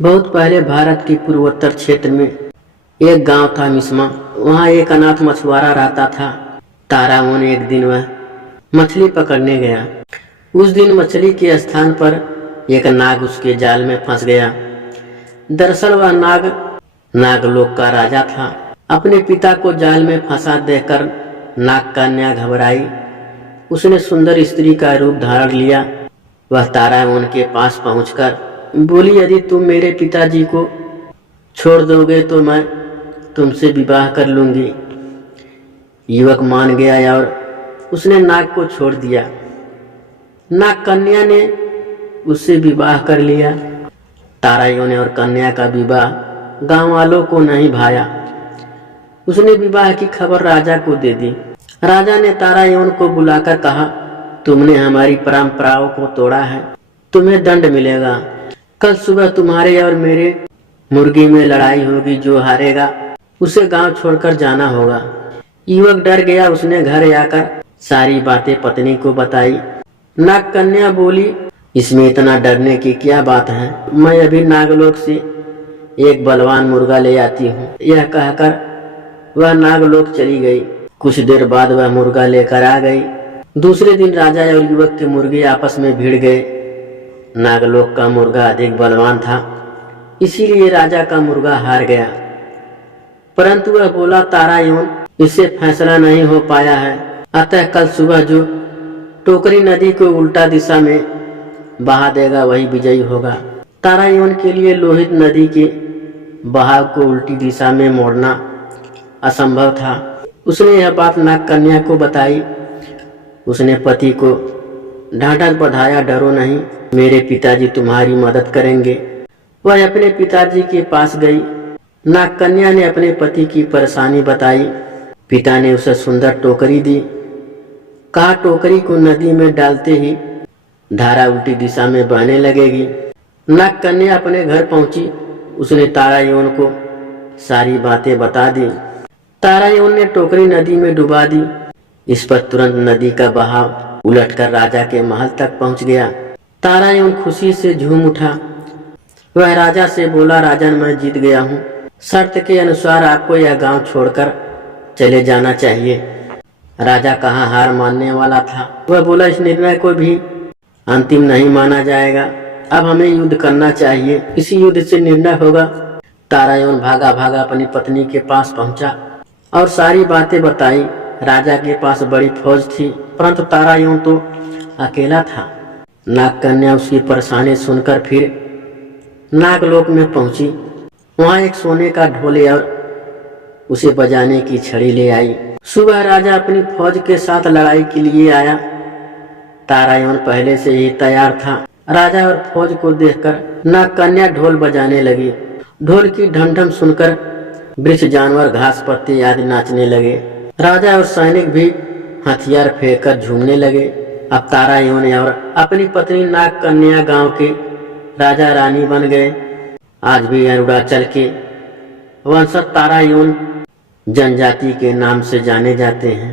बहुत पहले भारत के पूर्वोत्तर क्षेत्र में एक गांव था मिस्मा। वहाँ एक अनाथ मछुआरा रहता था। तारामन एक दिन वह मछली पकड़ने गया। उस दिन मछली के स्थान पर एक नाग उसके जाल में फंस गया। दरअसल वह नागलोक का राजा था। अपने पिता को जाल में फंसा देखकर नाग कन्या घबराई। उसने सुंदर स्त्री का रूप धारण लिया। वह तारामन के पास पहुंचकर बोली, यदि तुम मेरे पिताजी को छोड़ दोगे तो मैं तुमसे विवाह कर लूंगी। युवक मान गया और उसने नाग को छोड़ दिया। नाग कन्या ने उससे विवाह कर लिया। तारायन और कन्या का विवाह गांव वालों को नहीं भाया। उसने विवाह की खबर राजा को दे दी। राजा ने तारायन को बुलाकर कहा, तुमने हमारी परंपराओं को तोड़ा है, तुम्हें दंड मिलेगा। कल सुबह तुम्हारे और मेरे मुर्गी में लड़ाई होगी। जो हारेगा उसे गांव छोड़कर जाना होगा। युवक डर गया। उसने घर आकर सारी बातें पत्नी को बताई। नाग कन्या बोली, इसमें इतना डरने की क्या बात है, मैं अभी नागलोक से एक बलवान मुर्गा ले आती हूँ। यह कहकर वह नागलोक चली गई। कुछ देर बाद वह मुर्गा लेकर आ गई। दूसरे दिन राजा और युवक के मुर्गे आपस में भिड़ गए। नागलोक का मुर्गा अधिक बलवान था, इसीलिए राजा का मुर्गा हार गया। परंतु वह बोला, तारायन, इससे फैसला नहीं हो पाया है, अतः कल सुबह जो टोकरी नदी को उल्टा दिशा में बहा देगा वही विजयी होगा। तारायन के लिए लोहित नदी के बहाव को उल्टी दिशा में मोड़ना असंभव था। उसने यह बात नाग कन्या को बताई। उसने पति को ढांढस बंधाया, डरो नहीं, मेरे पिताजी तुम्हारी मदद करेंगे। वह अपने पिताजी के पास गई। नाग कन्या ने अपने पति की परेशानी बताई। पिता ने उसे सुंदर टोकरी दी। कहा, टोकरी को नदी में डालते ही धारा उल्टी दिशा में बहने लगेगी। नाग कन्या अपने घर पहुंची। उसने तारायन को सारी बातें बता दी। तारायन ने टोकरी नदी में डुबा दी। इस पर तुरंत नदी का बहाव उलटकर राजा के महल तक पहुंच गया। तारायन खुशी से झूम उठा। वह राजा से बोला, राजन, मैं जीत गया हूँ। शर्त के अनुसार आपको यह गांव छोड़कर चले जाना चाहिए। राजा कहाँ हार मानने वाला था। वह बोला, इस निर्णय को भी अंतिम नहीं माना जाएगा। अब हमें युद्ध करना चाहिए, इसी युद्ध से निर्णय होगा। तारायन भागा भागा अपनी पत्नी के पास पहुंचा और सारी बातें बताई। राजा के पास बड़ी फौज थी, परंतु तारायन तो अकेला था। नाग कन्या उसकी परेशानी सुनकर फिर नागलोक में पहुंची। वहां एक सोने का ढोल और उसे बजाने की छड़ी ले आई। सुबह राजा अपनी फौज के साथ लड़ाई के लिए आया। तारायन पहले से ही तैयार था। राजा और फौज को देखकर नाग कन्या ढोल बजाने लगी। ढोल की ढमढम सुनकर वृक्ष, जानवर, घास पत्ते आदि नाचने लगे। राजा और सैनिक भी हथियार फेंककर झूमने लगे। अब तारायन और अपनी पत्नी नाग कन्या गांव के राजा रानी बन गए। आज भी अरुणाचल के वंशज तारायन जनजाति के नाम से जाने जाते हैं।